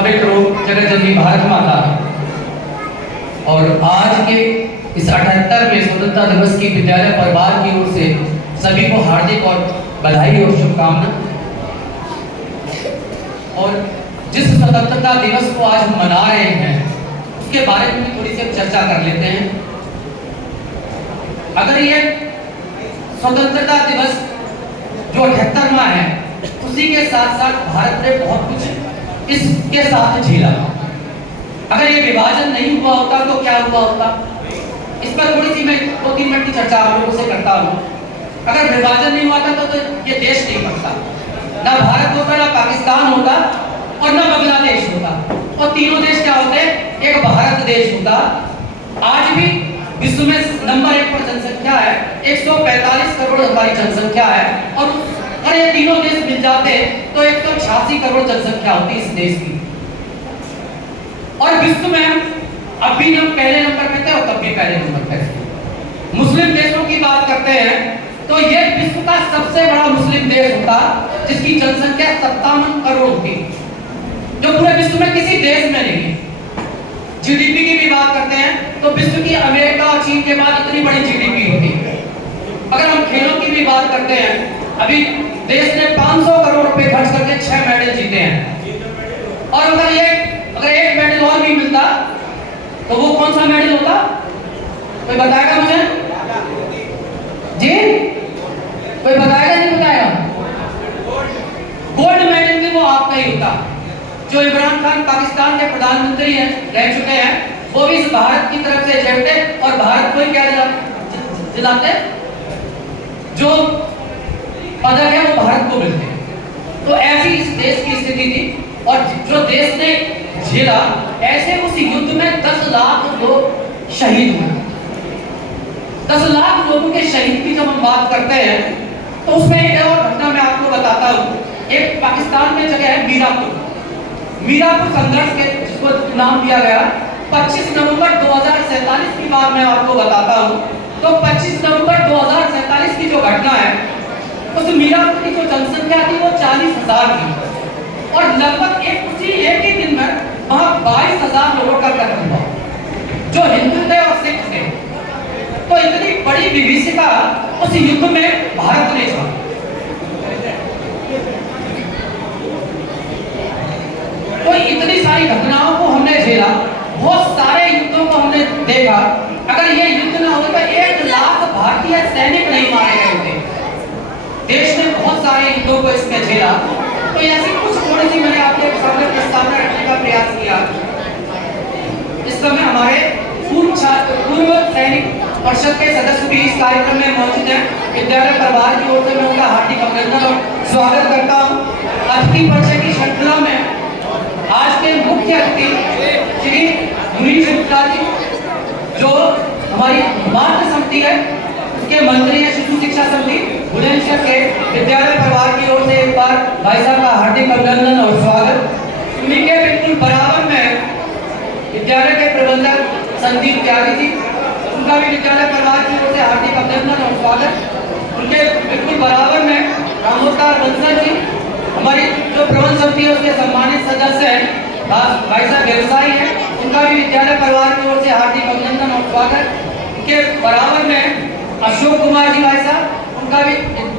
पवित्र रूप जगत जननी भारत माता और आज के इस 78वें स्वतंत्रता दिवस की विद्यालय परिवार की ओर से सभी को हार्दिक और बधाई और शुभकामना। और जिस स्वतंत्रता दिवस को आज हम मना रहे हैं उसके बारे में भी थोड़ी सी चर्चा कर लेते हैं। अगर ये स्वतंत्रता दिवस जो 78वां है उसी के साथ साथ भारत ने बहुत कुछ इसके साथ झेला। अगर ये विभाजन नहीं हुआ होता तो क्या हुआ होता, इस पर थोड़ी सी मैं 2-3 मिनट की चर्चा आप लोगों से करता हूँ। अगर विभाजन नहीं हुआ था तो ये देश नहीं बनता, ना भारत होता, ना पाकिस्तान होता और ना बांग्लादेश होता, और तीनों देश क्या होते, एक भारत देश होता। आज भी विश्व में नंबर 1 पर जनसंख्या है, 145 करोड़ हमारी जनसंख्या है, और अगर ये तीनों देश मिल जाते तो 186 करोड़ जनसंख्या होती इस देश की। और विश्व में अब भी हम पहले नंबर पे थे और तब भी पहले नंबर पे थे। मुस्लिम देशों की बात करते हैं तो ये विश्व का सबसे बड़ा मुस्लिम देश होता जिसकी जनसंख्या 57 करोड़ होती, जो पूरे विश्व में किसी देश में नहीं है। जीडीपी की भी बात करते हैं तो विश्व की अमेरिका और चीन के बाद इतनी बड़ी जीडीपी होती। अगर हम खेलों की भी बात करते हैं, अभी देश ने 500 करोड़ रुपए खर्च करके 6 मेडल जीते हैं, और अगर एक मेडल और भी मिलता तो वो कौन सा मेडल होता, कोई बताएगा मुझे? जी कोई बताएगा? नहीं बताएगा? गोल्ड मेडल भी वो आपका ही होता। जो इमरान खान पाकिस्तान के प्रधानमंत्री हैं, रह चुके हैं, वो भी इस भारत की तरफ से जीतते और भारत को ही क्या दिलाते, जो पदक है वो भारत को मिलते। तो ऐसी इस देश की स्थिति थी, और जो देश ने झेला, ऐसे उस युद्ध में 10 लाख लोग शहीद हुए। 10 लाख लोगों के शहीद की जब हम बात करते हैं तो उसमें एक और घटना मैं आपको बताता हूँ। एक पाकिस्तान में जगह है मीरापुर संघर्ष के जिसको नाम दिया गया। 25 नवंबर 2047 की बात मैं आपको बताता हूँ। तो 25 नवंबर 2047 की जो घटना है, उस मीरापुर की जो जनसंख्या थी वो 40,000 थी, और लगभग उसी एक ही दिन में वहां 22,000 लोगों का कत्ल हुआ, जो हिंदू थे और सिख थे। तो इतनी बड़ी विभीषिका उस युद्ध में भारत ने झेला। तो इतनी सारी घटनाओं को हमने झेला, बहुत सारे युद्धों को हमने देखा। अगर ये युद्ध ना होता तो 1 लाख भारतीय सैनिक नहीं मारे गए होते। देश ने बहुत सारे युद्धों को इसमें झेला। तो ऐसी कुछ थोड़ी सी मैंने आपके सामने प्रस्तावना रखने का प्रयास किया। इस समय हमारे पूर्व सैनिक परिषद के सदस्य भी इस कार्यक्रम में मौजूद हैं। विद्यालय परिवार की ओर से मैं उनका हार्दिक अभिनंदन और स्वागत करता हूँ। अतिथि परिचय की श्रृंखला में आज के मुख्य अतिथि श्री मुनीश गुप्ता जी, जो हमारी मातृ समिति है उसके मंत्री हैं, शिशु शिक्षा समिति बुलंदशहर के। विद्यालय परिवार की ओर से एक बार भाई साहब का हार्दिक अभिनंदन और स्वागत। उन्हीं के बिल्कुल बराबर में विद्यालय के प्रबंधक संदीप त्यागी जी, उनका भी विद्यालय परिवार की ओर से हार्दिक अभिनंदन और स्वागत। उनके बिल्कुल बराबर में रामोत्कार बंसल जी, हमारी जो प्रबंध समिति है उसके सम्मानित सदस्य हैं, भाई साहब व्यवसायी हैं, उनका भी विद्यालय परिवार की ओर से हार्दिक अभिनंदन और स्वागत। उनके बराबर में अशोक कुमार जी भाई साहब, उनका भी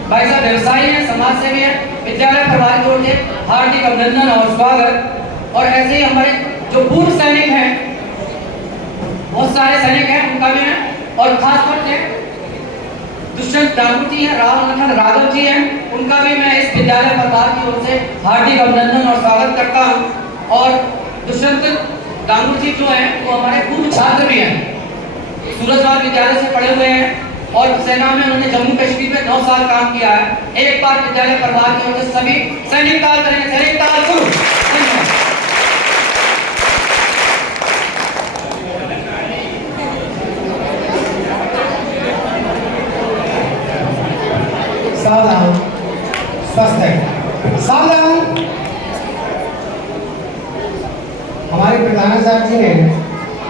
भाई साहब व्यवसायी हैं, समाज सेवी हैं, विद्यालय परिवार की ओर से हार्दिक अभिनंदन और स्वागत। और ऐसे ही हमारे जो पूर्व सैनिक हैं, बहुत सारे सैनिक हैं, उनका भी है, और खासतौर से दुष्यंत दांगू जी हैं, राघव जी हैं, उनका भी मैं इस विद्यालय परिवार की ओर से हार्दिक अभिनंदन और स्वागत करता हूं। और दुष्यंत दांगू जी जो हैं वो हमारे पूर्व छात्र भी हैं, सूरजवाल विद्यालय से पढ़े हुए हैं, और सेना में उन्होंने जम्मू कश्मीर में 9 साल काम किया है। एक बार विद्यालय परिवार की ओर से सभी सैनिक ताल करेंगे, सैनिक ताल शुरू। सावधान, स्वस्थ है, सावधान। हमारे प्रधान साहब जी ने